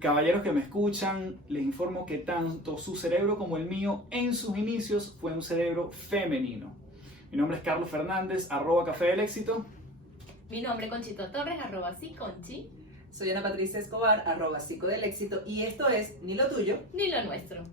Caballeros que me escuchan, les informo que tanto su cerebro como el mío en sus inicios fue un cerebro femenino. Mi nombre es Carlos Fernández, @Café del Éxito. Mi nombre es Conchito Torres, @Conchi. Soy Ana Patricia Escobar, @Psico del Éxito, y esto es Ni lo tuyo, Ni lo nuestro.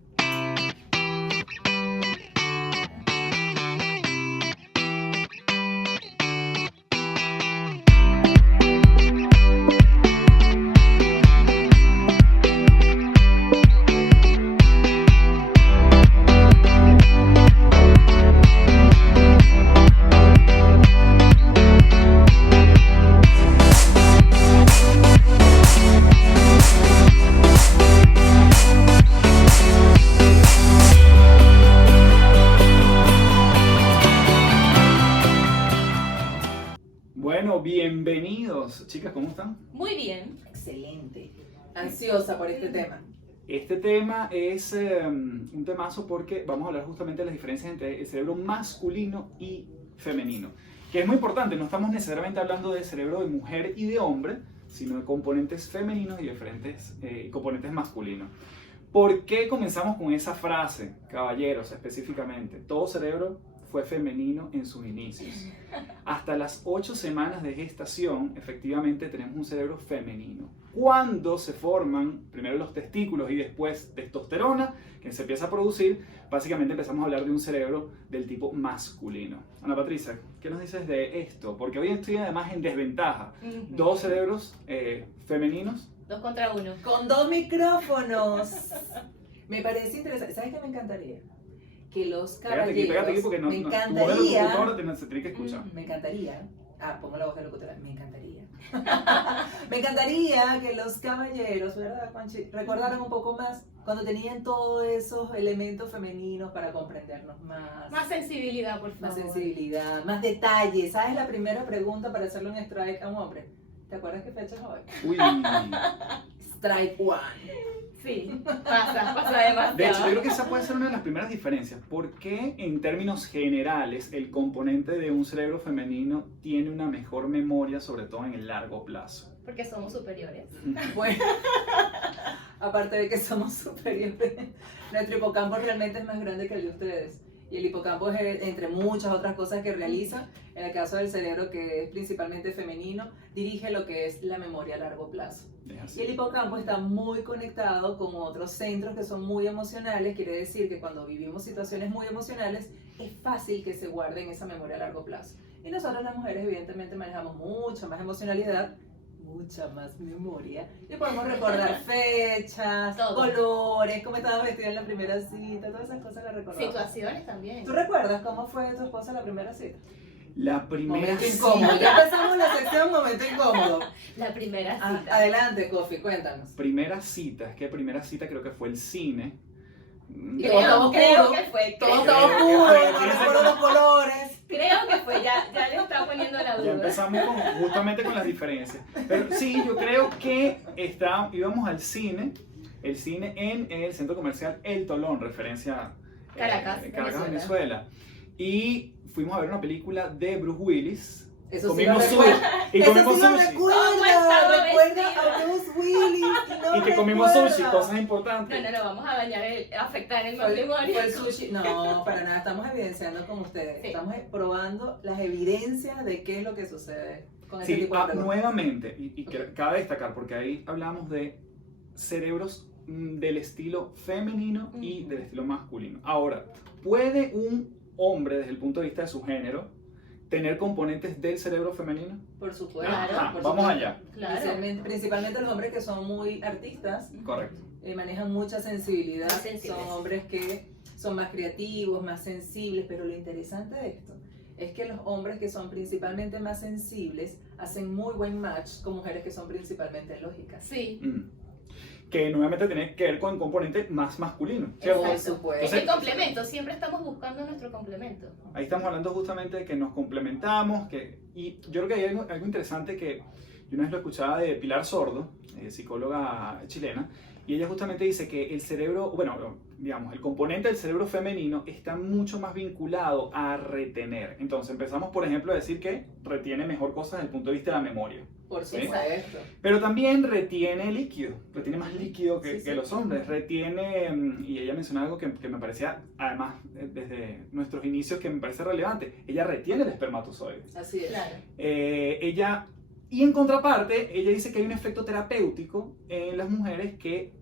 Bueno, bienvenidos. Chicas, ¿cómo están? Muy bien. excelente. Ansiosa por este tema. Este tema es un temazo porque vamos a hablar justamente de las diferencias entre el cerebro masculino y femenino, que es muy importante. No estamos necesariamente hablando del cerebro de mujer y de hombre, sino de componentes femeninos y diferentes componentes masculinos. ¿Por qué comenzamos con esa frase, caballeros, específicamente? Todo cerebro fue femenino en sus inicios. Hasta las 8 semanas de gestación, efectivamente, tenemos un cerebro femenino. Cuando se forman primero los testículos y después testosterona, que se empieza a producir, básicamente empezamos a hablar de un cerebro del tipo masculino. Ana Patricia, ¿qué nos dices de esto? Porque hoy estoy además en desventaja. Dos cerebros femeninos. 2 contra 1. Con 2 micrófonos. Me parece interesante. ¿Sabes qué me encantaría? Que los caballeros... Pégate aquí porque no, me tu voz de encantaría... locutora se tiene que escuchar. Me encantaría... pongo la voz de locutora. Me encantaría. Me encantaría que los caballeros, ¿verdad, Juanchi? Recordaran un poco más cuando tenían todos esos elementos femeninos para comprendernos más. Más sensibilidad, por favor. Más sensibilidad, más detalles. ¿Sabes la primera pregunta para hacerle un strike a un hombre? ¿Te acuerdas qué fecha es hoy? Uy. Strike one. Sí, pasa demasiado. De hecho, yo creo que esa puede ser una de las primeras diferencias. ¿Por qué en términos generales el componente de un cerebro femenino tiene una mejor memoria, sobre todo en el largo plazo? Porque somos superiores. Bueno, aparte de que somos superiores, nuestro hipocampo realmente es más grande que el de ustedes. Y el hipocampo es, entre muchas otras cosas que realiza, en el caso del cerebro, que es principalmente femenino, dirige lo que es la memoria a largo plazo. Y el hipocampo está muy conectado con otros centros que son muy emocionales. Quiere decir que cuando vivimos situaciones muy emocionales, es fácil que se guarden esa memoria a largo plazo. Y nosotros las mujeres evidentemente manejamos mucha más emocionalidad, mucha más memoria, y podemos recordar fechas, Todo. colores, cómo estabas vestida en la primera cita, todas esas cosas las recordamos. Situaciones también. ¿Tú recuerdas cómo fue tu esposa la primera cita? La primera Momento incómodo. cita. Ya empezamos la sección momento incómodo. La primera Ah, cita. adelante, Kofi, cuéntanos. Primera cita, es que primera cita creo que fue el cine. Todo Creo oscuro. que fue. Todo Creo, estaba oscuro, no recuerdo los colores. creo que fue. Ya le está poniendo la Ya duda. empezamos justamente con las diferencias. Pero sí, yo creo que íbamos al cine, el cine en el centro comercial El Tolón, referencia Caracas, Venezuela. Y fuimos a ver una película de Bruce Willis. Eso sí Comimos lo sushi. recuerdo. Y Eso comimos sí lo sushi. ¿Cómo recuerda. estaba Recuerda vestido? a Bruce Willis. Y que comimos sushi, cosas importantes. No, vamos a dañar afectar el Fue el matrimonio. sushi. No, para nada, estamos evidenciando con ustedes. Sí. Estamos probando las evidencias de qué es lo que sucede con este Sí, tipo de preguntas. nuevamente, y Ok. cabe destacar, porque ahí hablamos de cerebros del estilo femenino y del estilo masculino. Ahora, ¿puede un hombre, desde el punto de vista de su género, tener componentes del cerebro femenino? Por supuesto. Ajá, por vamos supuesto. allá. Claro. Principalmente los hombres que son muy artistas, Correcto. manejan mucha sensibilidad. Más sensibles. Son hombres que son más creativos, más sensibles, pero lo interesante de esto es que los hombres que son principalmente más sensibles hacen muy buen match con mujeres que son principalmente lógicas. Sí. Que nuevamente tiene que ver con el componente más masculino, ¿cierto? Por Exacto. supuesto. Es el complemento. Siempre estamos buscando nuestro complemento. Ahí estamos hablando justamente de que nos complementamos, y yo creo que hay algo interesante que yo una vez lo escuchaba de Pilar Sordo, psicóloga chilena, y ella justamente dice que el cerebro, bueno, digamos, el componente del cerebro femenino está mucho más vinculado a retener. Entonces empezamos, por ejemplo, a decir que retiene mejor cosas desde el punto de vista de la memoria. Por ¿sí? supuesto. Pero también retiene líquido, retiene más líquido Sí, sí. que los hombres, retiene, y ella mencionó algo que me parecía, además, desde nuestros inicios, que me parece relevante, ella retiene el espermatozoide. Así es. Claro. Y en contraparte, ella dice que hay un efecto terapéutico en las mujeres que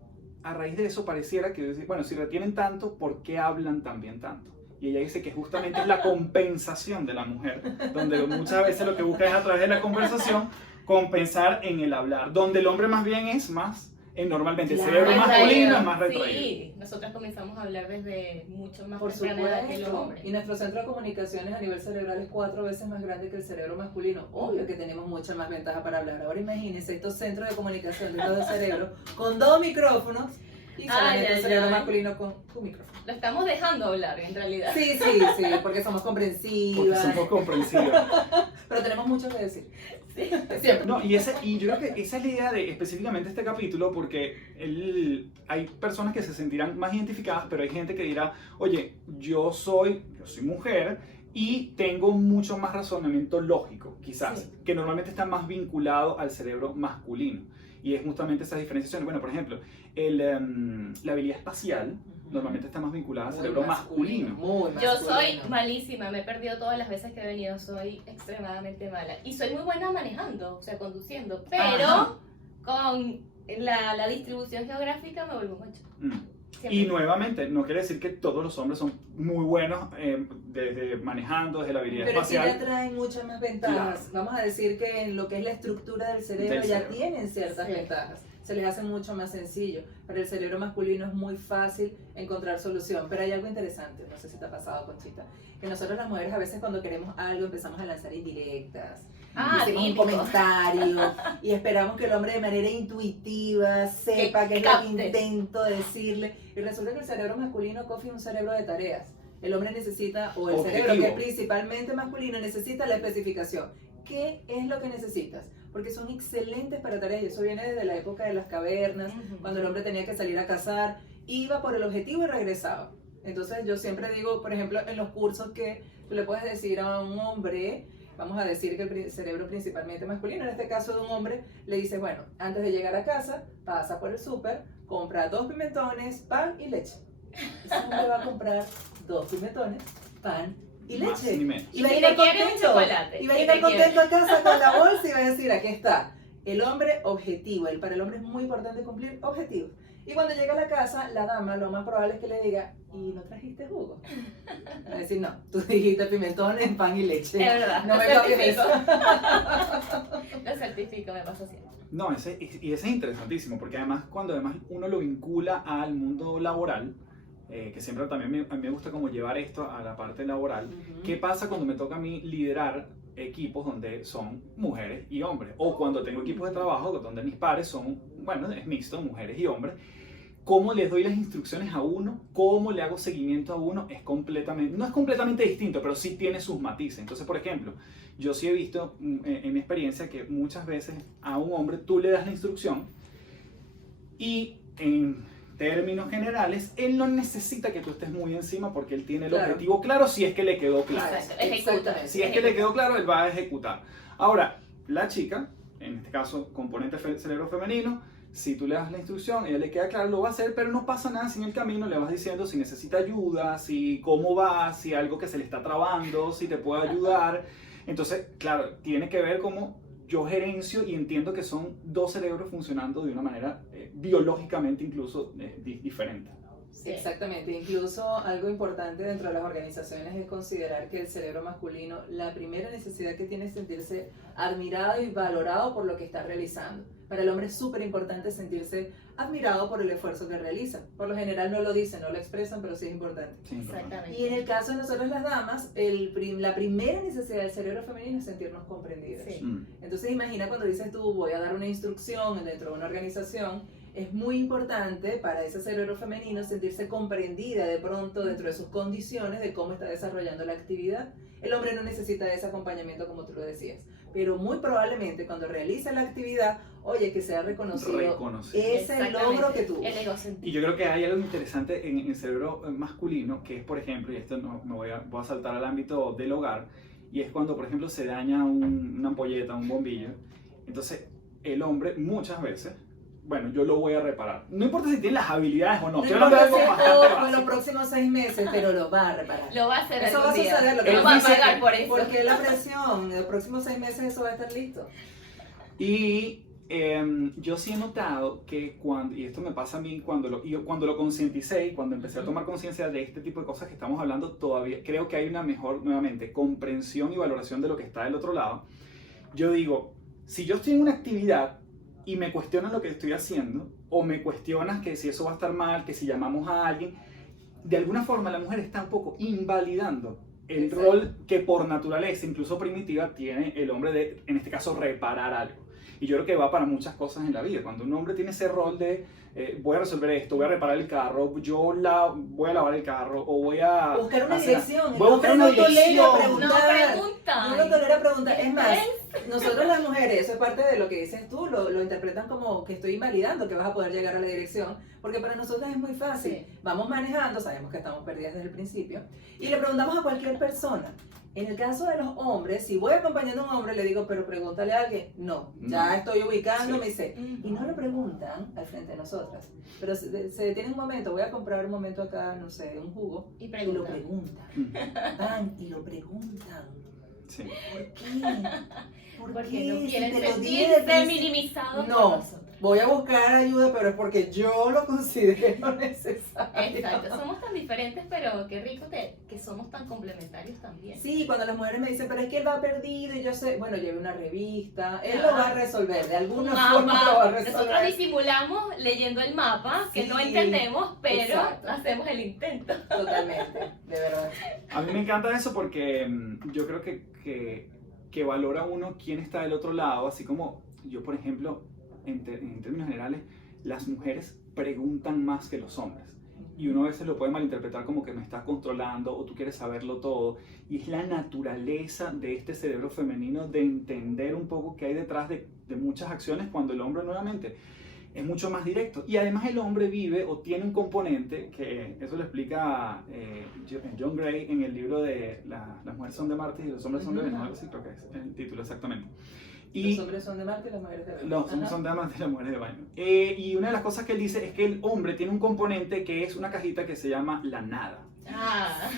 a raíz de eso pareciera que, bueno, si retienen tanto, ¿por qué hablan también tanto? Y ella dice que justamente es la compensación de la mujer, donde muchas veces lo que busca es a través de la conversación compensar en el hablar, donde el hombre más bien es más, normalmente el Claro. cerebro masculino Retraído. es más retraído. Sí, nosotras comenzamos a hablar desde mucho más Por temprana edad que los supuesto. hombres. Y nuestro centro de comunicaciones a nivel cerebral es 4 veces más grande que el cerebro masculino. Obvio que tenemos mucha más ventaja para hablar. Ahora imagínense estos centros de comunicación dentro del cerebro con 2 micrófonos y solamente el cerebro masculino con un micrófono. Lo estamos dejando hablar, en realidad. Sí, porque somos Porque comprensivas, somos comprensivos. pero tenemos mucho que decir. Sí. Siempre. No, y yo creo que esa es la idea de específicamente este capítulo, porque hay personas que se sentirán más identificadas, pero hay gente que dirá, oye, yo soy mujer y tengo mucho más razonamiento lógico, quizás, Sí. que normalmente está más vinculado al cerebro masculino. Y es justamente esas diferenciaciones. Bueno, por ejemplo, la habilidad espacial normalmente está más vinculada al Muy cerebro masculino. Muy Yo masculino. soy malísima, me he perdido todas las veces que he venido, soy extremadamente mala. Y soy muy buena manejando, o sea, conduciendo, pero Ajá. con la distribución geográfica me vuelvo un 8. Mm. Y nuevamente, no quiere decir que todos los hombres son muy buenos desde manejando, desde la habilidad Pero sí ya espacial. traen muchas más ventajas. Claro. Vamos a decir que en lo que es la estructura del cerebro Del ya cerebro. tienen ciertas Sí. ventajas. Se les hace mucho más sencillo. Para el cerebro masculino es muy fácil encontrar solución. Pero hay algo interesante, no sé si te ha pasado, Conchita, que nosotros las mujeres a veces cuando queremos algo empezamos a lanzar indirectas. Hacemos un típico. comentario y esperamos que el hombre de manera intuitiva sepa qué es lo que capte. intento decirle. Y resulta que el cerebro masculino, Coffee, es un cerebro de tareas. El hombre necesita, o el Objetivo. cerebro que es principalmente masculino, necesita la especificación. ¿Qué es lo que necesitas? Porque son excelentes para tareas y eso viene desde la época de las cavernas, cuando el hombre tenía que salir a cazar, iba por el objetivo y regresaba. Entonces yo siempre digo, por ejemplo, en los cursos que tú le puedes decir a un hombre, vamos a decir que el cerebro principalmente masculino, en este caso de un hombre, le dices, bueno, antes de llegar a casa, pasa por el súper, compra 2 pimentones, pan y leche. Ese hombre va a comprar 2 pimentones, pan y Más leche. ni menos. Y va a Y llegar te quiere un contento. chocolate. Y va a Y llegar te contento a casa con la bolsa y va a decir, aquí está. El hombre objetivo. Para el hombre es muy importante cumplir objetivos. Y cuando llega a la casa, la dama lo más probable es que le diga, ¿y no trajiste jugo? Va a decir, no, tú dijiste pimentones, pan y leche. Es verdad, No lo me cambies certifico. eso. Lo certifico, me pasa siempre. No, y ese es interesantísimo, porque además cuando además uno lo vincula al mundo laboral, que siempre también a mí me gusta como llevar esto a la parte laboral, ¿qué pasa cuando me toca a mí liderar equipos donde son mujeres y hombres? O cuando tengo equipos de trabajo donde mis pares son, bueno, es mixto, mujeres y hombres. ¿Cómo les doy las instrucciones a uno? ¿Cómo le hago seguimiento a uno? No es completamente distinto, pero sí tiene sus matices. Entonces, por ejemplo, yo sí he visto en mi experiencia que muchas veces a un hombre tú le das la instrucción y en términos generales, él no necesita que tú estés muy encima porque él tiene el Claro. objetivo claro si es que le quedó claro. Exacto, ejecuta. Exactamente. Si es que le quedó claro, él va a ejecutar. Ahora, la chica, en este caso, componente cerebro femenino, si tú le das la instrucción, ella le queda claro, lo va a hacer, pero no pasa nada si en el camino le vas diciendo si necesita ayuda, si cómo va, si algo que se le está trabando, si te puede ayudar. Entonces, claro, tiene que ver cómo yo gerencio y entiendo que son 2 cerebros funcionando de una manera biológicamente incluso diferente. Sí. Exactamente, incluso algo importante dentro de las organizaciones es considerar que el cerebro masculino, la primera necesidad que tiene es sentirse admirado y valorado por lo que está realizando. Para el hombre es súper importante sentirse admirado por el esfuerzo que realiza. Por lo general no lo dicen, no lo expresan, pero sí es importante. Sí, Exactamente. Y en el caso de nosotros las damas, la primera necesidad del cerebro femenino es sentirnos comprendidas. Sí. Entonces imagina cuando dices tú, voy a dar una instrucción dentro de una organización, es muy importante para ese cerebro femenino sentirse comprendida de pronto dentro de sus condiciones de cómo está desarrollando la actividad. El hombre no necesita de ese acompañamiento como tú lo decías, pero muy probablemente cuando realiza la actividad, oye, que sea reconocido ese logro que tuvo. El egocentrismo. Y yo creo que hay algo interesante en el cerebro masculino, que es, por ejemplo, y esto no, voy a saltar al ámbito del hogar, y es cuando, por ejemplo, se daña una ampolleta, un bombillo, Entonces, el hombre muchas veces, bueno, yo lo voy a reparar. No importa si tiene las habilidades o no. No Estoy hablando de algo importa si bastante es en los básico. próximos 6 meses, pero lo va a reparar. Lo va a hacer Eso va a algún día. suceder, lo que No él va a dice pagar que- por eso. Porque la presión, en los próximos 6 meses eso va a estar listo. Y yo sí he notado que cuando, y esto me pasa a mí cuando lo concienticé y cuando empecé a tomar conciencia de este tipo de cosas que estamos hablando, todavía creo que hay una mejor, nuevamente, comprensión y valoración de lo que está del otro lado. Yo digo, si yo estoy en una actividad y me cuestionan lo que estoy haciendo, o me cuestionas que si eso va a estar mal, que si llamamos a alguien, de alguna forma la mujer está un poco invalidando el Exacto. rol que por naturaleza, incluso primitiva, tiene el hombre de, en este caso, reparar algo. Y yo creo que va para muchas cosas en la vida. Cuando un hombre tiene ese rol de voy a resolver esto, voy a reparar el carro, voy a lavar el carro, o voy a Buscar una hacer- dirección. voy a buscar una No tolera dirección. No preguntar. pregunta. No lo tolera preguntar. Es más, nosotros las mujeres, eso es parte de lo que dices tú, lo interpretan como que estoy invalidando que vas a poder llegar a la dirección, porque para nosotras es muy fácil. Sí. Vamos manejando, sabemos que estamos perdidas desde el principio, y le preguntamos a cualquier persona. En el caso de los hombres, si voy acompañando a un hombre, le digo, pero pregúntale a alguien. No, ya No. estoy ubicando, Sí. me dice. Y no lo preguntan al frente de nosotras, pero se detienen un momento, voy a comprar un momento acá, no sé, un jugo, Y y lo pregunta. preguntan. Van y lo preguntan. Sí. ¿Por qué? ¿Por Porque qué? no Si quieren te lo dije sentirse desde el principio. minimizados No. por nosotros. Voy a buscar ayuda, pero es porque yo lo considero necesario. Exacto, somos tan diferentes, pero qué rico que somos tan complementarios también. Sí, cuando las mujeres me dicen, pero es que él va perdido y yo sé, bueno, lleve una revista, él lo Ah. va a resolver, de Un alguna forma lo va a mapa, nosotros resolver. disimulamos leyendo el mapa, que no Sí, entendemos, pero exacto. hacemos el intento. Totalmente, de verdad. A mí me encanta eso porque yo creo que valora uno quién está del otro lado, así como yo, por ejemplo, en términos generales, las mujeres preguntan más que los hombres. Y uno a veces lo puede malinterpretar como que me estás controlando o tú quieres saberlo todo. Y es la naturaleza de este cerebro femenino de entender un poco qué hay detrás de muchas acciones cuando el hombre nuevamente es mucho más directo. Y además el hombre vive o tiene un componente, que eso lo explica John Gray en el libro de Las mujeres son de Marte y los hombres son de Venus, algo así creo que es el título exactamente. Los hombres son de Marte y las mujeres de Venus. Los hombres son de Marte y las mujeres de Venus. Y una de las cosas que él dice es que el hombre tiene un componente que es una cajita que se llama la nada. Ah,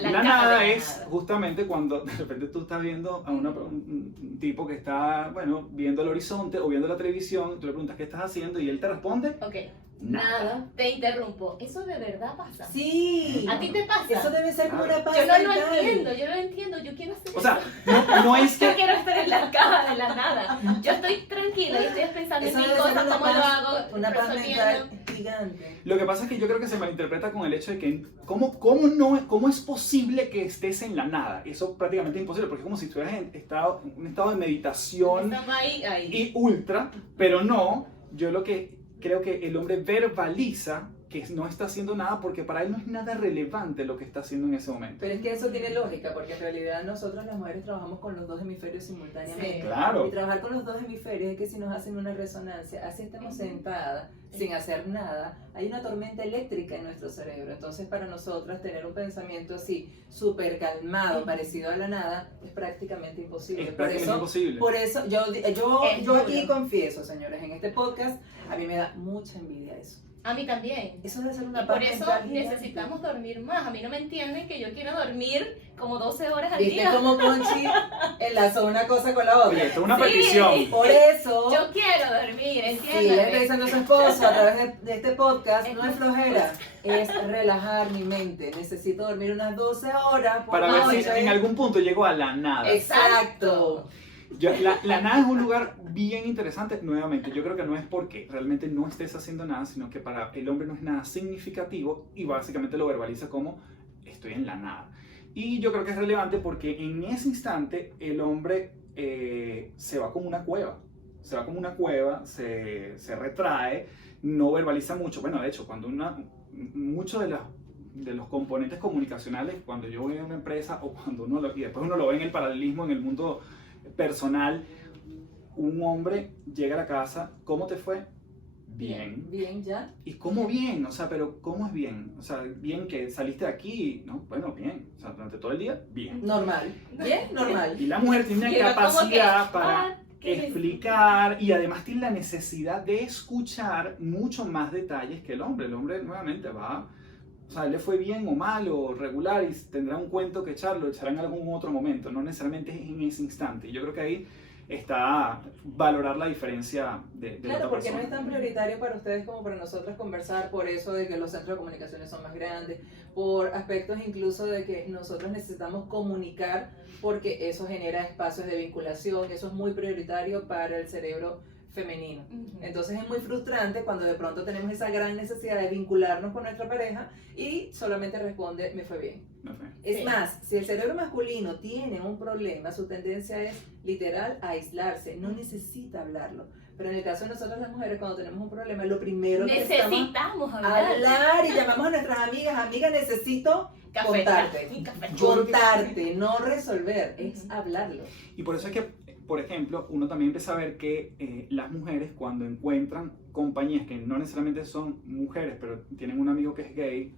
La caja nada de es nada. justamente cuando de repente tú estás viendo a un tipo que está, bueno, viendo el horizonte o viendo la televisión, tú le preguntas qué estás haciendo y él te responde Ok, nada. te interrumpo. ¿Eso de verdad pasa? Sí. ¿A ti te pasa? Eso debe ser como una paz Yo no lo mental. entiendo, yo quiero hacer O sea, eso. no es Yo que... quiero estar en la caja de la nada. Yo estoy tranquila y estoy pensando Eso en mil debe ser cosas, una cómo lo paz- hago, Una paz resolviendo. mental gigante. Lo que pasa es que yo creo que se malinterpreta con el hecho de que ¿cómo es posible que estés en la nada? Eso prácticamente es imposible porque es como si estuvieras en un estado de meditación Estamos ahí. y ultra, pero no, yo lo que creo que el hombre verbaliza que no está haciendo nada porque para él no es nada relevante lo que está haciendo en ese momento. Pero es que eso tiene lógica, porque en realidad nosotros las mujeres trabajamos con los dos hemisferios simultáneamente. Sí. Claro. Y trabajar con los dos hemisferios es que si nos hacen una resonancia, así estemos sentadas, sin hacer nada, hay una tormenta eléctrica en nuestro cerebro. Entonces para nosotras tener un pensamiento así, súper calmado, parecido a la nada, es prácticamente imposible. Es Por prácticamente eso, imposible. por eso yo Es aquí duro. confieso, señores, en este podcast, a mí me da mucha envidia eso. A mí también. Eso debe ser Y una por paz eso mental gigante. necesitamos dormir más. A mí no me entienden que yo quiero dormir como 12 horas al ¿Viste día. cómo Conchi enlazó una cosa con la Oye, otra? esto es una Sí. petición. Por eso, Yo quiero dormir, si ella está ¿entiendes? diciendo a su esposo a través de este podcast, Es no es muy flojera, es relajar mi mente. Necesito dormir unas 12 horas por Para ver si noche. en algún punto llego a la nada. Exacto. La nada es un lugar bien interesante. Nuevamente, yo creo que no es porque realmente no estés haciendo nada, sino que para el hombre no es nada significativo y básicamente lo verbaliza como estoy en la nada. Y yo creo que es relevante porque en ese instante el hombre se va como una cueva. Se va como una cueva, se retrae, no verbaliza mucho. Bueno, de hecho, cuando muchos de los componentes comunicacionales, cuando yo voy a una empresa o cuando y después uno lo ve en el paralelismo en el mundo personal, un hombre llega a la casa, ¿cómo te fue? Bien. Bien, ya. ¿Y cómo bien? O sea, pero ¿cómo es bien? O sea, bien que saliste de aquí, ¿no? Bueno, bien. O sea, durante todo el día, bien. Normal. Bien, normal. Y la mujer tiene Y una yo como que, capacidad para... explicar y además tiene la necesidad de escuchar mucho más detalles que el hombre. El hombre nuevamente va, o sea, le fue bien o mal o regular y tendrá un cuento que echar, lo echará en algún otro momento, no necesariamente en ese instante. Y yo creo que ahí está valorar la diferencia de la Claro, otra porque no persona. es tan prioritario para ustedes como para nosotros conversar por eso de que los centros de comunicaciones son más grandes, por aspectos incluso de que nosotros necesitamos comunicar porque eso genera espacios de vinculación, eso es muy prioritario para el cerebro femenino. Entonces es muy frustrante cuando de pronto tenemos esa gran necesidad de vincularnos con nuestra pareja y solamente responde, me fue bien. No sé. Es Sí. más, si el cerebro masculino tiene un problema, su tendencia es literal a aislarse, no necesita hablarlo. Pero en el caso de nosotras las mujeres, cuando tenemos un problema, lo primero que necesitamos Necesitamos hablar. hablar y llamamos a nuestras amigas, amiga, necesito Café. contarte. Un café. Yo creo que- Contarte, no resolver, es Ujú. hablarlo. Y por eso es que, por ejemplo, uno también empieza a ver que las mujeres cuando encuentran compañías que no necesariamente son mujeres, pero tienen un amigo que es gay,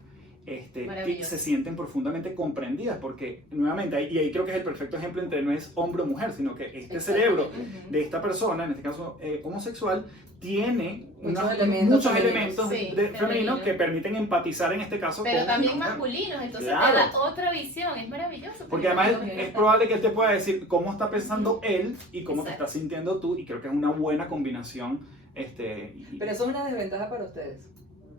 que Maravilloso. se sienten profundamente comprendidas, porque nuevamente, y ahí creo que es el perfecto ejemplo entre no es hombre o mujer, sino que este Exacto. cerebro Ujú. de esta persona, en este caso homosexual, tiene Muchos elementos muchos femeninos. elementos Sí, femeninos femeninos. que permiten empatizar en este caso Pero con también una mujer. masculinos, entonces Claro. te da otra visión, es maravilloso. Porque además también es probable que él te pueda decir cómo está pensando él y cómo Exacto. te estás sintiendo tú, y creo que es una buena combinación. Pero eso es una desventaja para ustedes,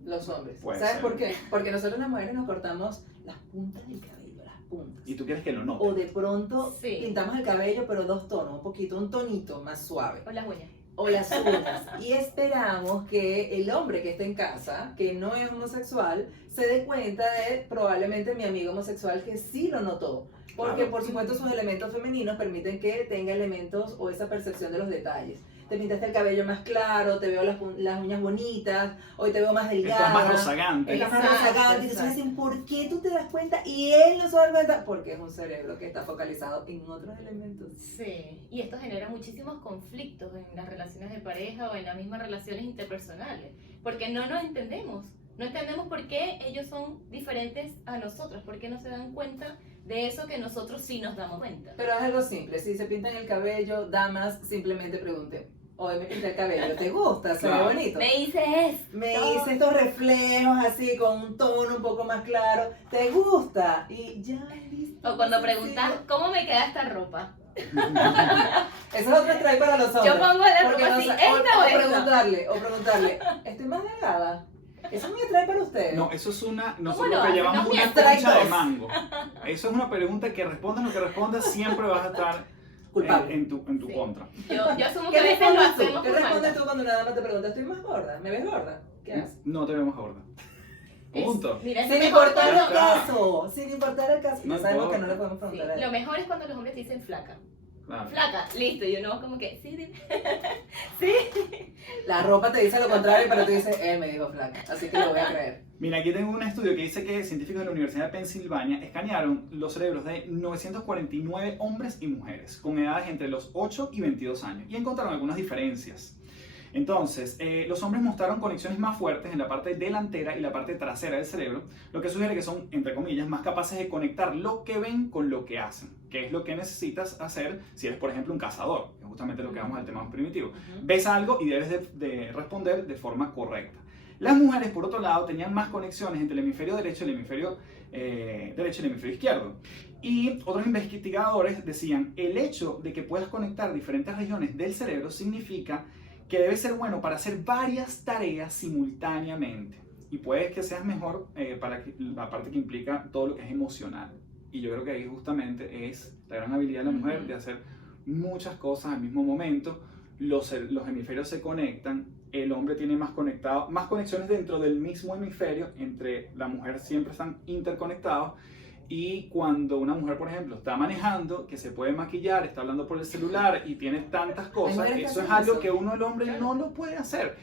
los hombres. Puede ¿Sabes ser. por qué? Porque nosotros las mujeres nos cortamos las puntas del cabello, las puntas. Y tú quieres que lo O note. de pronto Sí. pintamos el cabello, pero dos tonos, un poquito, un tonito más suave. O las uñas. O las uñas. Y esperamos que el hombre que esté en casa, que no es homosexual, se dé cuenta de probablemente mi amigo homosexual que sí lo notó. Porque Claro. por supuesto sus elementos femeninos permiten que tenga elementos o esa percepción de los detalles. Te pintaste el cabello más claro, te veo las uñas bonitas, hoy te veo más delgada. Estás más rozagante. Estás más Exacto, rezagada, y te exacto. dicen, ¿por qué tú te das cuenta? Y él no se da cuenta, porque es un cerebro que está focalizado en otros elementos. Sí, y esto genera muchísimos conflictos en las relaciones de pareja o en las mismas relaciones interpersonales, porque no nos entendemos. No entendemos por qué ellos son diferentes a nosotros, por qué no se dan cuenta de eso que nosotros sí nos damos cuenta. Pero es algo simple, si se pintan el cabello, damas, simplemente pregunten, hoy me pinté el cabello, ¿te gusta? ¿Se ve Claro. bonito? Me dice esto. Me hice estos reflejos así con un tono un poco más claro, ¿te gusta? Y ya, listo. O cuando sencillo. preguntas, ¿cómo me queda esta ropa? Eso es otro strike para los hombres. Yo pongo la Porque ropa no así, sa- ¿esta o esta? o preguntarle, ¿estoy más delgada? Eso es un strike para ustedes. No, eso es una, ¿Cómo nosotros lo lo que hacen? llamamos No, una mira, concha de trae dos. mango. Eso es una pregunta que respondas lo que respondas, siempre vas a estar Culpable. en tu Sí. contra. Yo asumo que ¿Qué a veces lo respondes tú? hacemos ¿Qué por respondes maldad. tú cuando una dama te pregunta, ¿estoy más gorda? ¿Me ves gorda? ¿Qué haces? No te vemos gorda. Es- Punto. Mira, es Sin mejor importar cuando- el caso, sin importar el caso. No Ya sabemos que importa. no le podemos Sí, preguntar a él. lo mejor es cuando los hombres te dicen flaca. Claro. Flaca, listo, y uno como que, sí, dime. La ropa te dice lo contrario, pero tú dices, él me dijo flaca, así que lo voy a creer. Mira, aquí tengo un estudio que dice que científicos de la Universidad de Pensilvania escanearon los cerebros de 949 hombres y mujeres con edades entre los 8 y 22 años y encontraron algunas diferencias. Entonces, los hombres mostraron conexiones más fuertes en la parte delantera y la parte trasera del cerebro, lo que sugiere que son, entre comillas, más capaces de conectar lo que ven con lo que hacen, que es lo que necesitas hacer si eres, por ejemplo, un cazador, que es justamente lo que vamos al tema más primitivo. Ves algo y debes de responder de forma correcta. Las mujeres, por otro lado, tenían más conexiones entre el hemisferio derecho y el hemisferio derecho y el hemisferio izquierdo. Y otros investigadores decían, el hecho de que puedas conectar diferentes regiones del cerebro significa que debe ser bueno para hacer varias tareas simultáneamente. Y puede que seas mejor para la parte que implica todo lo que es emocional. Y yo creo que ahí justamente es la gran habilidad de la mujer de hacer muchas cosas al mismo momento. Los hemisferios se conectan, el hombre tiene más conexiones dentro del mismo hemisferio, entre la mujer siempre están interconectados. Y cuando una mujer, por ejemplo, está manejando, que se puede maquillar, está hablando por el celular y tiene tantas cosas, mujeres que eso es hacen algo eso. que uno, el hombre, no lo puede hacer.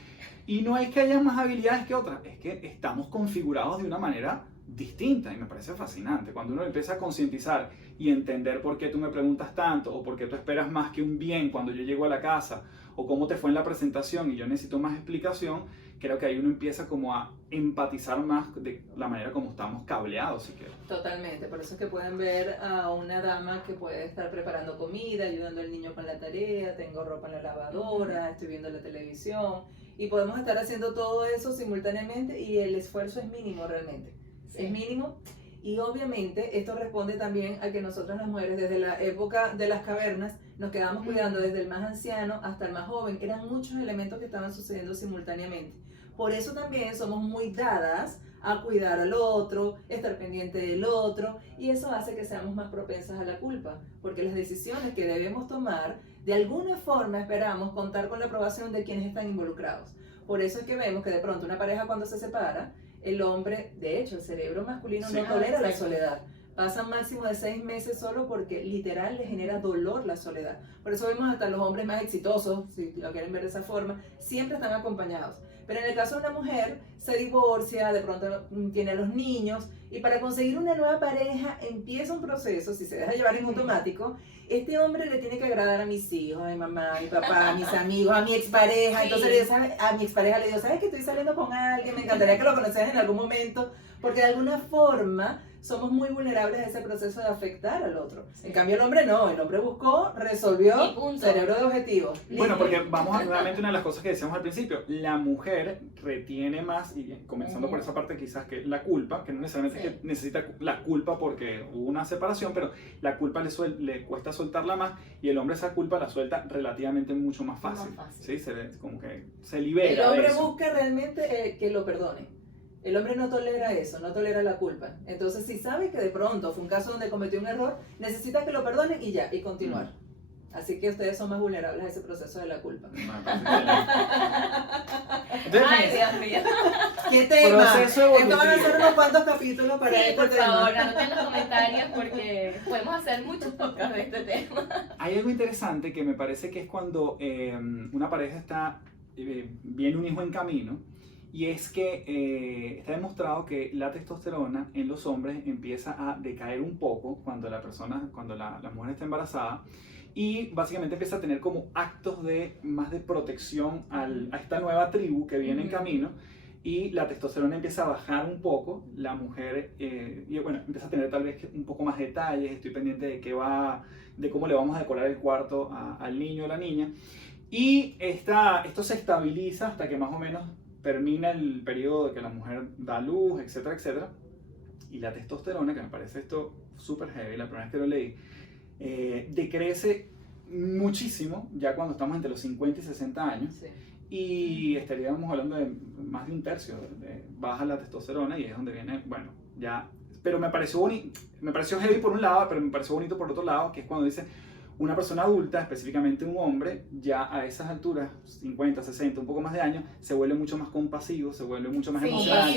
Y no es que haya más habilidades que otras, es que estamos configurados de una manera distinta y me parece fascinante. Cuando uno empieza a concientizar y entender por qué tú me preguntas tanto o por qué tú esperas más que un bien cuando yo llego a la casa o cómo te fue en la presentación y yo necesito más explicación, creo que ahí uno empieza como a empatizar más de la manera como estamos cableados, si quieres. Totalmente, por eso es que pueden ver a una dama que puede estar preparando comida, ayudando al niño con la tarea, tengo ropa en la lavadora, estoy viendo la televisión, y podemos estar haciendo todo eso simultáneamente y el esfuerzo es mínimo realmente, es mínimo. Y obviamente esto responde también a que nosotras las mujeres desde la época de las cavernas nos quedamos cuidando desde el más anciano hasta el más joven. Eran muchos elementos que estaban sucediendo simultáneamente. Por eso también somos muy dadas a cuidar al otro, estar pendiente del otro, y eso hace que seamos más propensas a la culpa, porque las decisiones que debemos tomar, de alguna forma esperamos contar con la aprobación de quienes están involucrados. Por eso es que vemos que de pronto una pareja cuando se separa, el hombre, de hecho, el cerebro masculino no tolera la soledad. Pasan máximo de 6 meses solo porque literal le genera dolor la soledad. Por eso vemos hasta los hombres más exitosos, si lo quieren ver de esa forma, siempre están acompañados. Pero en el caso de una mujer, se divorcia, de pronto tiene a los niños, y para conseguir una nueva pareja empieza un proceso, si se deja llevar en automático, este hombre le tiene que agradar a mis hijos, a mi mamá, a mi papá, a mis amigos, a mi expareja. Entonces a mi expareja le digo, ¿sabes que estoy saliendo con alguien? Me encantaría que lo conocieras en algún momento, porque de alguna forma somos muy vulnerables a ese proceso de afectar al otro. En cambio el hombre no, el hombre buscó, resolvió, cerebro de objetivos. Bueno, porque vamos a nuevamente una de las cosas que decíamos al principio, la mujer retiene más, y comenzando por esa parte quizás que la culpa, que no necesariamente es que necesita la culpa porque hubo una separación, pero la culpa le cuesta soltarla más, y el hombre esa culpa la suelta relativamente mucho más fácil. ¿Sí? Como que se libera. El hombre de eso. busca realmente que lo perdone. El hombre no tolera eso, no tolera la culpa. Entonces, si sabe que de pronto fue un caso donde cometió un error, necesita que lo perdonen y ya, y continuar. Así que ustedes son más vulnerables a ese proceso de la culpa. Ay, Dios mío. ¿Qué tema? Proceso evolutivo. Esto van a ser unos cuantos capítulos para Sí, este por tema. favor, anoten en los comentarios porque podemos hacer muchos podcasts de este tema. Hay algo interesante que me parece que es cuando una pareja está, viene un hijo en camino, y es que está demostrado que la testosterona en los hombres empieza a decaer un poco cuando la mujer está embarazada, y básicamente empieza a tener como actos más de protección a esta nueva tribu que viene en camino, y la testosterona empieza a bajar un poco, la mujer y bueno, empieza a tener tal vez un poco más detalles, estoy pendiente de cómo le vamos a decorar el cuarto al niño o la niña, y esto se estabiliza hasta que más o menos termina el periodo de que la mujer da luz, etcétera, etcétera. Y la testosterona, que me parece esto súper heavy, la primera vez que lo leí, decrece muchísimo ya cuando estamos entre los 50 y 60 años. Sí. Y estaríamos hablando de más de un tercio, baja la testosterona, y es donde viene, bueno, ya. Pero me pareció heavy por un lado, pero me pareció bonito por otro lado, que es cuando dice, una persona adulta, específicamente un hombre, ya a esas alturas, 50, 60, un poco más de años, se vuelve mucho más compasivo, se vuelve mucho más emocional,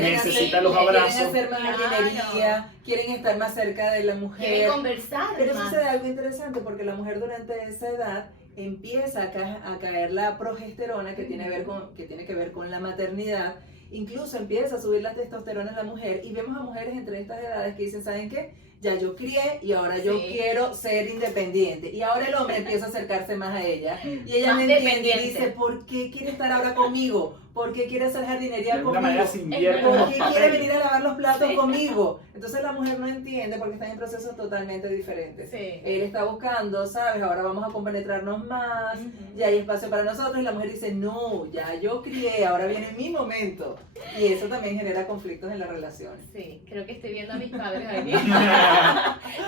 necesita los abrazos. Quieren hacer más jardinería, quieren estar más cerca de la mujer. Quieren conversar. Pero sucede algo interesante, porque la mujer durante esa edad empieza a caer la progesterona, que tiene que ver con la maternidad. Incluso empieza a subir la testosterona en la mujer, y vemos a mujeres entre estas edades que dicen, ¿saben qué? Ya yo crié y ahora yo quiero ser independiente. Y ahora el hombre empieza a acercarse más a ella. Y ella Más me entiende y dependiente. dice, ¿por qué quiere estar ahora conmigo? ¿Por qué quiere hacer jardinería De alguna conmigo? manera se invierte ¿Por los qué quiere papeles. venir a lavar los platos conmigo? Entonces la mujer no entiende porque están en procesos totalmente diferentes. Sí. Él está buscando, ¿sabes? Ahora vamos a compenetrarnos más, ya hay espacio para nosotros, y la mujer dice, no, ya yo crié, ahora viene mi momento. Y eso también genera conflictos en las relaciones. Sí, creo que estoy viendo a mis padres aquí.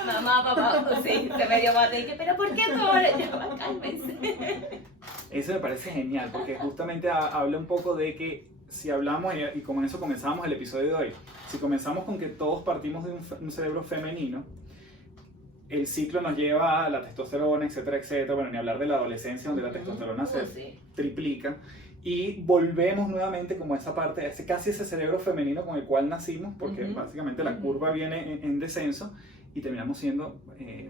Mamá, papá, sí, se medio mate. Y que, pero ¿por qué tú ahora? Ya va, cálmense. Eso me parece genial, porque justamente habla un poco de que si hablamos, y con eso comenzamos el episodio de hoy, si comenzamos con que todos partimos de un cerebro femenino, el ciclo nos lleva a la testosterona, etcétera, etcétera, bueno, ni hablar de la adolescencia donde la testosterona se triplica, y volvemos nuevamente como esa parte, casi ese cerebro femenino con el cual nacimos, porque básicamente la curva viene en descenso, y terminamos siendo,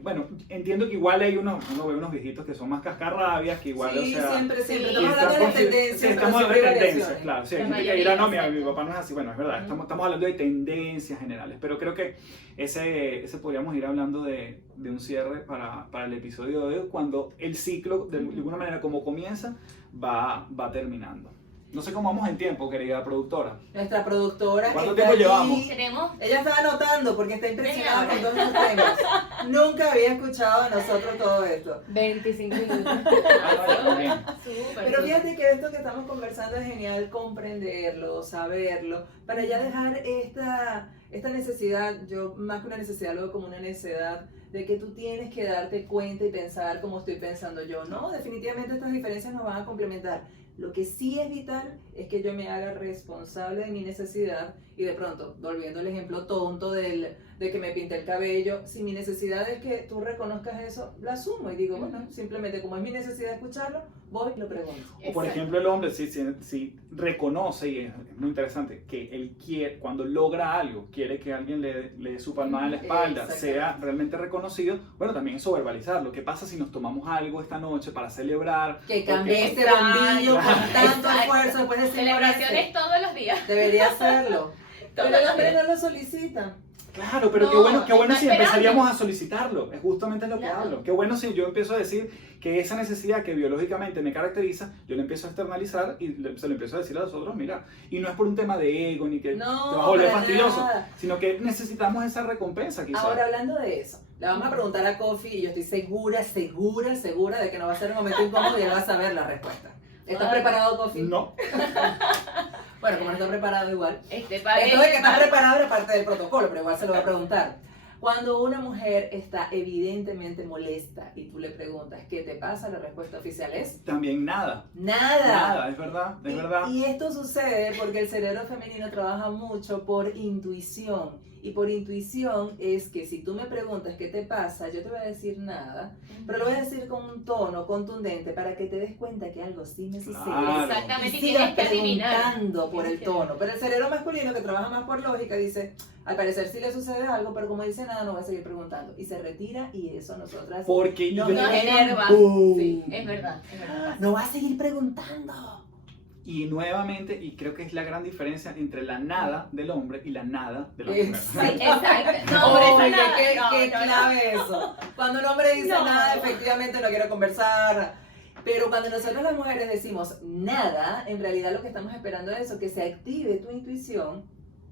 bueno, entiendo que igual hay uno ve unos viejitos que son más cascarrabias, que igual, Sí, o sea... siempre. sí, Estamos hablando de tendencias. Sí, pero estamos hablando siempre de hay tendencias, variaciones. claro. Sí, hay La gente que mayoría, dirá, no, mi exacto. papá no es así. Bueno, es verdad, estamos hablando de tendencias generales, pero creo que ese podríamos ir hablando de un cierre para el episodio de hoy, cuando el ciclo, de alguna manera, como comienza, va terminando. No sé cómo vamos en tiempo, querida productora. Nuestra productora ¿Cuánto está tiempo aquí. llevamos? Tenemos Ella está anotando porque está impresionada Venga. con todos estos temas. Nunca había escuchado de nosotros todo esto. 25 minutos. Ah, muy bien. Súper, Pero súper. fíjate que esto que estamos conversando es genial comprenderlo, saberlo, para ya dejar esta necesidad, yo más que una necesidad lo veo como una necesidad de que tú tienes que darte cuenta y pensar como estoy pensando yo. No, definitivamente estas diferencias nos van a complementar. Lo que sí es vital es que yo me haga responsable de mi necesidad y de pronto, volviendo al ejemplo tonto de que me pinte el cabello, si mi necesidad es que tú reconozcas eso, la asumo y digo, bueno, simplemente como es mi necesidad escucharlo, voy y lo pregunto. O por Exacto. ejemplo el hombre si reconoce, y es muy interesante, que él quiere, cuando logra algo, quiere que alguien le dé su palmada en la espalda, Exactamente. sea realmente reconocido, bueno, también eso verbalizarlo. ¿Qué pasa si nos tomamos algo esta noche para celebrar? Que cambie Porque- este bombillo con Claro. tanto Exacto. esfuerzo después de 5 Celebraciones todos los días. Debería hacerlo. Todos Pero el los hombre días. no lo solicita. Claro, pero No, qué bueno está si esperando. empezaríamos a solicitarlo. Es justamente lo que Claro. hablo. Qué bueno si yo empiezo a decir que esa necesidad que biológicamente me caracteriza, yo la empiezo a externalizar y se lo empiezo a decir a los otros, mira. Y no es por un tema de ego ni que No, te vas a volver para fastidioso, nada. sino que necesitamos esa recompensa quizás. Ahora, hablando de eso, le vamos a preguntar a Kofi y yo estoy segura de que no va a ser un momento incómodo y él va a saber la respuesta. ¿Estás Ay. preparado, Kofi? No, Bueno, como no está preparado igual. Este Esto de que estás parece. preparado era parte del protocolo, pero igual se lo voy a preguntar. Cuando una mujer está evidentemente molesta y tú le preguntas ¿qué te pasa? La respuesta oficial es también nada. nada. Nada, es verdad, es Y- verdad. Y esto sucede porque el cerebro femenino trabaja mucho por intuición. Y por intuición es que si tú me preguntas qué te pasa, yo te voy a decir nada, pero lo voy a decir con un tono contundente para que te des cuenta que algo sí me sucede. Claro. Exactamente, Y y sigas tienes que adivinar. preguntando por el Tienes que- tono. Pero el cerebro masculino que trabaja más por lógica dice, al parecer sí le sucede algo, pero como dice nada, no voy a seguir preguntando. Y se retira y eso nosotras... Porque No, yo- Nos enerva. ¡Bum! Es verdad, es verdad. No va a seguir preguntando. Y nuevamente, y creo que es la gran diferencia entre la nada del hombre y la nada de la mujer. Exacto. Exacto. No, hombre, Oye, esa nada. qué No, no, clave eso. Cuando un hombre dice No. nada, efectivamente no quiero conversar. Pero cuando nosotros las mujeres decimos nada, en realidad lo que estamos esperando es eso, que se active tu intuición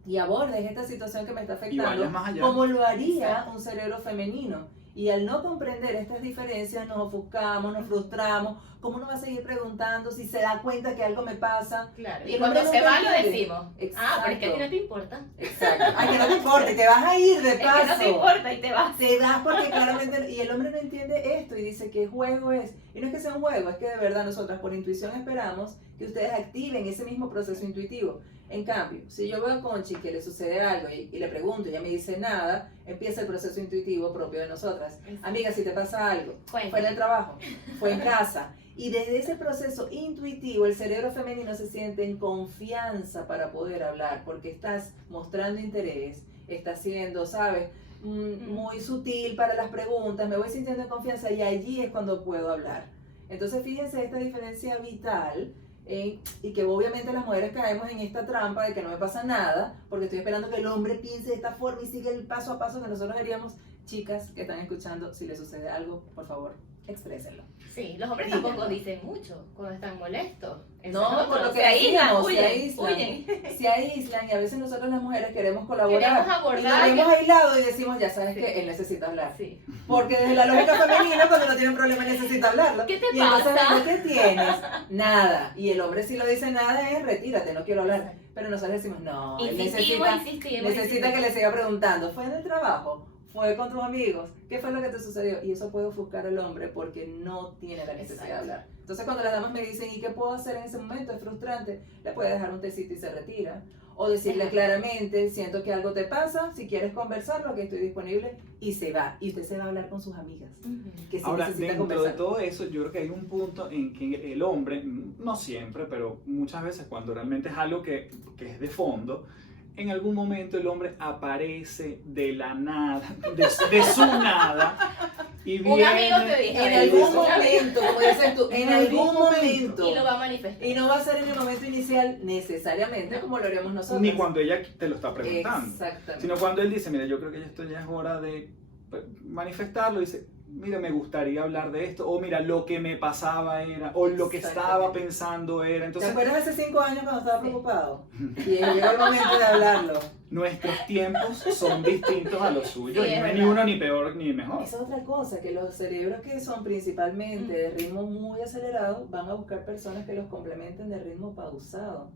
y abordes esta situación que me está Y afectando, vayas más allá. como lo haría Exacto. un cerebro femenino. Y al no comprender estas diferencias, nos ofuscamos, nos frustramos. ¿Cómo uno va a seguir preguntando si se da cuenta que algo me pasa? Claro. Y Y el cuando hombre se no va lo entiende. decimos. Ah, pero es que a ti no te importa. Exacto. Ay, que no te importe, te vas a ir de Es que paso. no te importa y te vas. Te das porque claramente, y el hombre no entiende esto y dice qué juego es. Y no es que sea un juego, es que de verdad nosotras por intuición esperamos que ustedes activen ese mismo proceso intuitivo. En cambio, si yo veo a Conchi que le sucede algo y le pregunto y ella me dice nada, empieza el proceso intuitivo propio de nosotras. Amiga, si te pasa algo, fue en el trabajo, fue en casa. Y desde ese proceso intuitivo, el cerebro femenino se siente en confianza para poder hablar, porque estás mostrando interés, estás siendo, ¿sabes? Muy sutil para las preguntas, me voy sintiendo en confianza y allí es cuando puedo hablar. Entonces fíjense esta diferencia vital y que obviamente las mujeres caemos en esta trampa de que no me pasa nada porque estoy esperando que el hombre piense de esta forma y siga el paso a paso que nosotros haríamos. Chicas que están escuchando, si les sucede algo, por favor, exprésenlo. Sí, los hombres Díganlo. tampoco dicen mucho cuando están molestos. No, Eso es por otro. lo que se aíslan, decíamos, se huyen, aíslan. huyen. Se aíslan y a veces nosotros las mujeres queremos colaborar. Queremos Y nos abordar. vemos aislados y decimos, ya sabes Sí. que él necesita hablar. Sí. Porque desde la lógica femenina, cuando no tiene un problema, necesita hablarlo. ¿Qué te y entonces, pasa? ¿qué tienes? Nada. Y el hombre, si lo dice nada, es retírate, no quiero hablar. Pero nosotros decimos, no, él Insistimos, necesita, necesita que le siga preguntando. ¿Fue en el trabajo? ¿Fue con tus amigos? ¿Qué fue lo que te sucedió? Y eso puede ofuscar al hombre porque no tiene la necesidad de Exacto. hablar. Entonces, cuando las damas me dicen, ¿y qué puedo hacer en ese momento? Es frustrante. Le puede dejar un tecito y se retira. O decirle Ajá. claramente, siento que algo te pasa, si quieres conversarlo, que estoy disponible, y se va. Y usted se va a hablar con sus amigas, que sí Ahora, necesita dentro de conversar. todo eso, yo creo que hay un punto en que el hombre, no siempre, pero muchas veces cuando realmente es algo que es de fondo, en algún momento el hombre aparece de la nada, de su nada, y Un viene... amigo te dijo. En eso, algún un amigo. momento, como dices tú, en algún momento. Y lo va a manifestar. Y no va a ser en el momento inicial necesariamente como lo haríamos nosotros. Ni cuando ella te lo está preguntando, Exactamente. sino cuando él dice, mira, yo creo que esto ya es hora de manifestarlo, dice, mira, me gustaría hablar de esto, o mira, lo que me pasaba era, o lo que estaba pensando era. ¿Te Entonces, acuerdas hace 5 años cuando estaba Sí. preocupado? Y llegó el momento de hablarlo. nuestros tiempos son distintos a los suyos, Sí, y es no es ni verdad. uno ni peor ni mejor. Esa es otra cosa, que los cerebros que son principalmente de ritmo muy acelerado van a buscar personas que los complementen de ritmo pausado.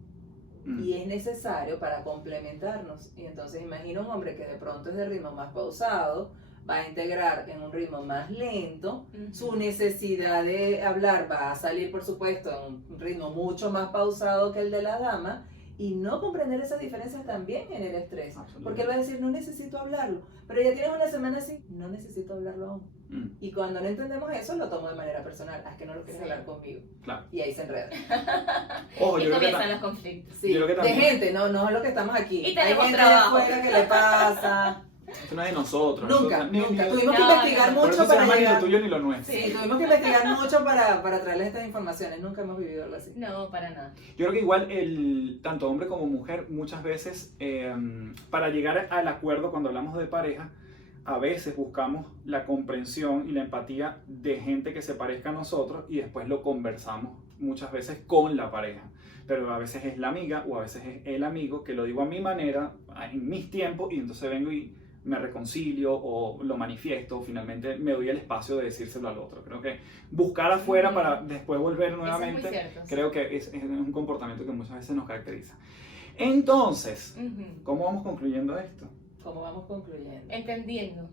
Mm. Y es necesario para complementarnos. Y entonces imagina un hombre que de pronto es de ritmo más pausado, va a integrar en un ritmo más lento, su necesidad de hablar va a salir, por supuesto, en un ritmo mucho más pausado que el de la dama, y no comprender esas diferencias también genera estrés. Absolutamente. Porque él va a decir, no necesito hablarlo, pero ya tienes una semana así, no necesito hablarlo aún. Mm, Y cuando no entendemos eso, lo tomo de manera personal, es que no lo quieres Sí. hablar conmigo. claro. Y ahí se enreda. Ojo, Y yo creo que comienzan los conflictos. Sí, Yo creo que de también- gente, no es lo que estamos aquí. Y Hay tenemos gente trabajo. de afuera que le pasa. esto no es de nosotros. Nunca, nosotros- ni- nunca. ni- Tuvimos que No, investigar no. por mucho eso se para llama ni lo llegar. tuyo ni lo nuestro. Sí, tuvimos que investigar mucho para traerles estas informaciones. Nunca hemos vivido algo así. No, para nada. Yo creo que igual tanto hombre como mujer muchas veces para llegar al acuerdo cuando hablamos de pareja, a veces buscamos la comprensión y la empatía de gente que se parezca a nosotros y después lo conversamos muchas veces con la pareja. Pero a veces es la amiga o a veces es el amigo que lo digo a mi manera, en mis tiempos, y entonces vengo y me reconcilio o lo manifiesto o finalmente me doy el espacio de decírselo al otro. Creo que buscar afuera para después volver Eso nuevamente, es muy cierto. sí. creo que es un comportamiento que muchas veces nos caracteriza. Entonces, Ujú. ¿cómo vamos concluyendo esto? Como vamos concluyendo. Entendiendo.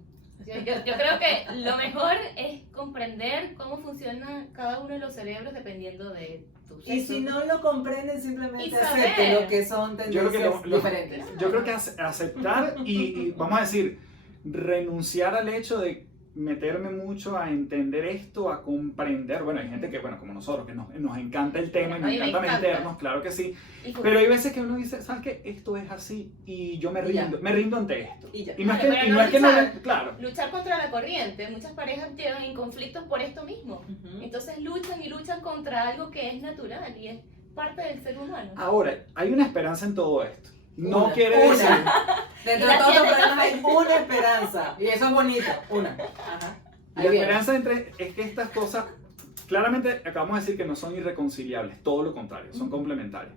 Yo creo que lo mejor es comprender cómo funciona cada uno de los cerebros dependiendo de tu sexo. Y si no lo comprenden, Y simplemente saber. acepten lo que son Yo creo que tendencias lo- diferentes. Yo creo que aceptar y vamos a decir, renunciar al hecho de meterme mucho a entender esto, a comprender. Bueno, hay gente que, bueno, como nosotros, que nos encanta el tema y A nos mí me encanta encanta. meternos, claro que sí. Y Pero hay veces que uno dice, ¿sabes qué? Esto es así y yo me Y ya. rindo ante esto. Y ya. Y no es que, Pero y no no es que no, luchar. claro. luchar contra la corriente. Muchas parejas llegan en conflictos por esto mismo. Ujú. Entonces luchan y luchan contra algo que es natural y es parte del ser humano. Ahora, hay una esperanza en todo esto. No Una, quiere una. decir... Dentro Y de la todos los tiene problemas hay una esperanza. Y eso es bonito. Una. Ajá. La Ahí viene. esperanza es que estas cosas, claramente acabamos de decir que no son irreconciliables, todo lo contrario, son complementarias.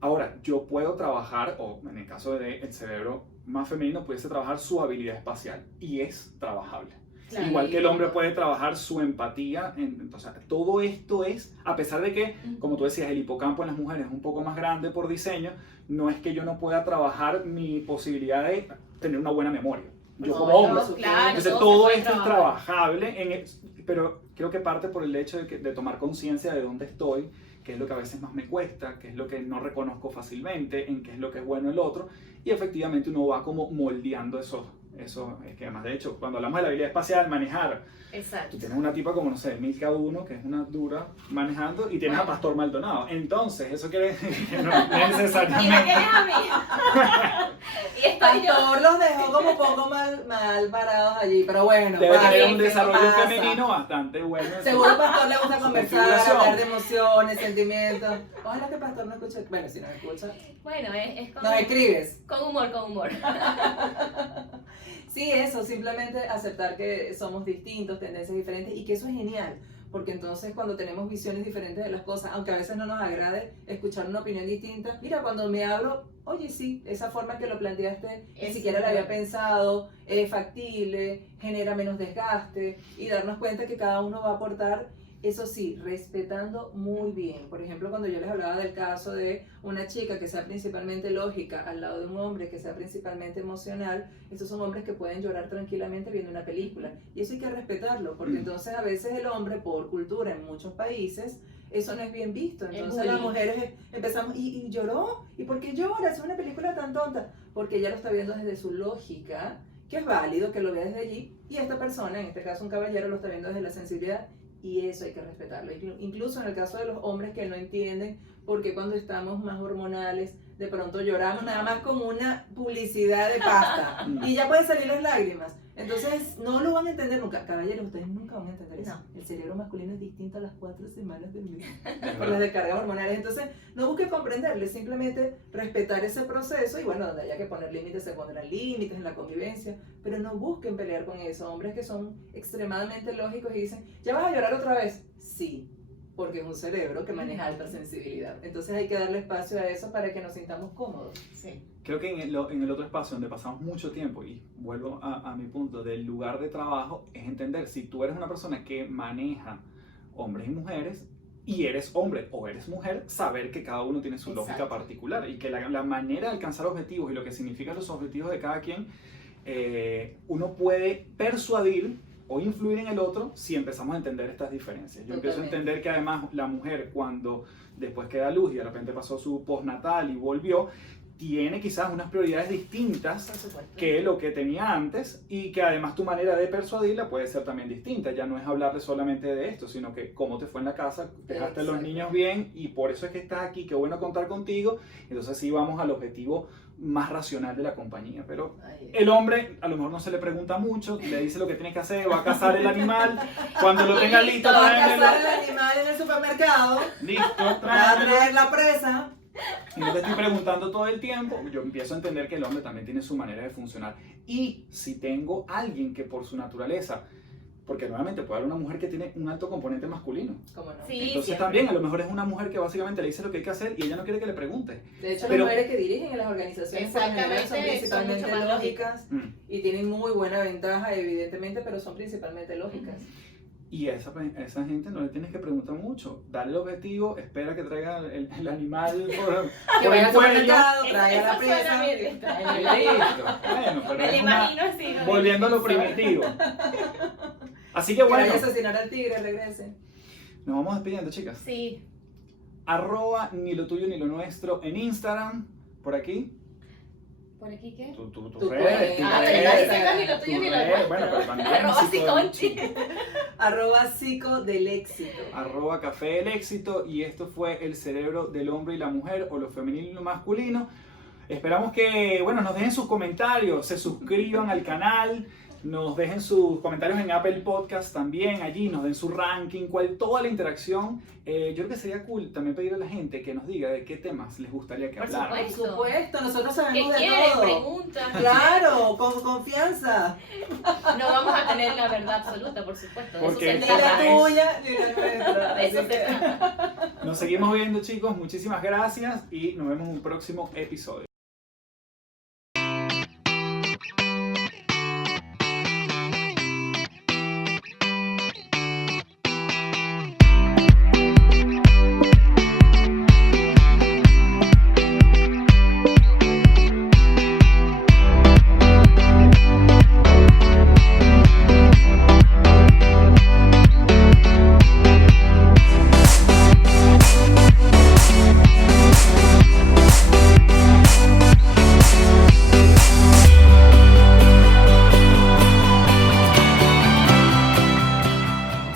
Ahora, yo puedo trabajar, o en el caso del cerebro más femenino, pudiese trabajar su habilidad espacial y es trabajable. Claro. Igual que el hombre puede trabajar su empatía, entonces todo esto es, a pesar de que, como tú decías, el hipocampo en las mujeres es un poco más grande por diseño, no es que yo no pueda trabajar mi posibilidad de tener una buena memoria. Yo como hombre. Claro, Entonces se todo puede esto es trabajar. trabajable, pero creo que parte por el hecho de tomar conciencia de dónde estoy, qué es lo que a veces más me cuesta, qué es lo que no reconozco fácilmente, en qué es lo que es bueno el otro, y efectivamente uno va como moldeando eso es que además de hecho, cuando hablamos de la habilidad espacial, manejar, Exacto. tú tienes una tipa como, no sé, Milka Uno, que es una dura manejando, y tienes a Pastor Maldonado, entonces eso quiere decir que no ¿Y me necesariamente... quieres a mí? Y estoy yo. Pastor los dejó como poco mal parados allí, pero bueno. Debe pasa, tener un desarrollo pasa. femenino bastante bueno. Seguro Pastor le gusta conversar, configuración. hablar de emociones, sentimientos. Ojalá que Pastor no escuche. Bueno, si no escucha, Bueno, es como... nos escribes. Con humor, con humor. Sí, eso, simplemente aceptar que somos distintos, tendencias diferentes y que eso es genial. Porque entonces cuando tenemos visiones diferentes de las cosas, aunque a veces no nos agrade escuchar una opinión distinta, mira, cuando me hablo, oye, sí, esa forma que lo planteaste, ni Es siquiera la había bueno. pensado, es factible, genera menos desgaste y darnos cuenta que cada uno va a aportar, eso sí, respetando muy bien. Por ejemplo, cuando yo les hablaba del caso de una chica que sea principalmente lógica al lado de un hombre que sea principalmente emocional, estos son hombres que pueden llorar tranquilamente viendo una película. Y eso hay que respetarlo, porque entonces a veces el hombre, por cultura en muchos países, eso no es bien visto. Entonces las bullying. mujeres empezamos, ¿y lloró? ¿Y por qué llora? Es una película tan tonta. Porque ella lo está viendo desde su lógica, que es válido que lo vea desde allí, y esta persona, en este caso un caballero, lo está viendo desde la sensibilidad, y eso hay que respetarlo. Incluso en el caso de los hombres que no entienden por qué cuando estamos más hormonales, de pronto lloramos nada más con una publicidad de pasta, y ya pueden salir las lágrimas. Entonces, no lo van a entender nunca. Caballeros, ustedes nunca van a entender eso. No. El cerebro masculino es distinto a las 4 semanas del mes Es por las verdad. descargas hormonales. Entonces, no busque comprenderle, simplemente respetar ese proceso y bueno, donde haya que poner límites, se pondrán límites en la convivencia, pero no busquen pelear con eso. Hombres que son extremadamente lógicos y dicen, ¿ya vas a llorar otra vez? Sí, porque es un cerebro que maneja alta sensibilidad. Entonces hay que darle espacio a eso para que nos sintamos cómodos. Sí. Creo que en el otro espacio donde pasamos mucho tiempo, y vuelvo a mi punto del lugar de trabajo, es entender si tú eres una persona que maneja hombres y mujeres, y eres hombre o eres mujer, saber que cada uno tiene su Exacto. lógica particular y que la manera de alcanzar objetivos y lo que significan los objetivos de cada quien, uno puede persuadir o influir en el otro si empezamos a entender estas diferencias. Yo empiezo a Totalmente. entender que además la mujer, cuando después que da luz y de repente pasó su postnatal y volvió, tiene quizás unas prioridades distintas Por supuesto. que lo que tenía antes, y que además tu manera de persuadirla puede ser también distinta. Ya no es hablarle solamente de esto, sino que cómo te fue en la casa, dejaste a los Exacto. niños bien y por eso es que estás aquí, qué bueno contar contigo. Entonces sí vamos al objetivo más racional de la compañía. Pero Ahí. el hombre a lo mejor no se le pregunta mucho, le dice lo que tiene que hacer, va a cazar el animal, cuando lo tenga listo, Va a tráemelo. cazar el animal en el supermercado, Listo, va a tráemelo. traer la presa. Y no te estoy preguntando todo el tiempo, yo empiezo a entender que el hombre también tiene su manera de funcionar. Y si tengo alguien que por su naturaleza, porque nuevamente puede haber una mujer que tiene un alto componente masculino. ¿Cómo no? Sí, Entonces siempre. también a lo mejor es una mujer que básicamente le dice lo que hay que hacer y ella no quiere que le pregunte. De hecho, Pero- las mujeres que dirigen en las organizaciones por lo general son Exactamente, principalmente son mucho más lógicas y tienen muy buena ventaja, evidentemente, pero son principalmente lógicas. Y a esa gente no le tienes que preguntar mucho. Dale el objetivo, espera que traiga el animal Que por vaya el al cuello. supermercado, Eso- traiga la eso suena presa. bien. Y listo. Bueno, pero Me lo es una- imagino así. ¿no? volviendo a lo primitivo. Así que Que bueno, vaya a asesinar al tigre, regrese. nos vamos despidiendo, chicas. Sí. @ ni lo tuyo ni lo nuestro en Instagram, por aquí. ¿Por aquí qué? Tu Tu redes, redes. tu Ah, redes, ¿verdad? Dice ni lo tu tuyo ni lo redes. nuestro. Bueno, pero también Arroba psico- Siconchi. @ del éxito. @café del éxito, y esto fue el cerebro del hombre y la mujer, o lo femenino y lo masculino. Esperamos que, bueno, nos dejen sus comentarios, se suscriban al canal, nos dejen sus comentarios en Apple Podcast también, allí nos den su ranking, toda la interacción. Yo creo que sería cool también pedir a la gente que nos diga de qué temas les gustaría que Por habláramos. Por supuesto. supuesto, nosotros ¿Qué sabemos de quieren? todo. Preguntas. Claro, con confianza. No vamos a tener la verdad absoluta, por supuesto. De Porque eso Ni se la trata. tuya, ni la nuestra. De eso Así se que- trata. Nos seguimos viendo, chicos, muchísimas gracias y nos vemos en un próximo episodio.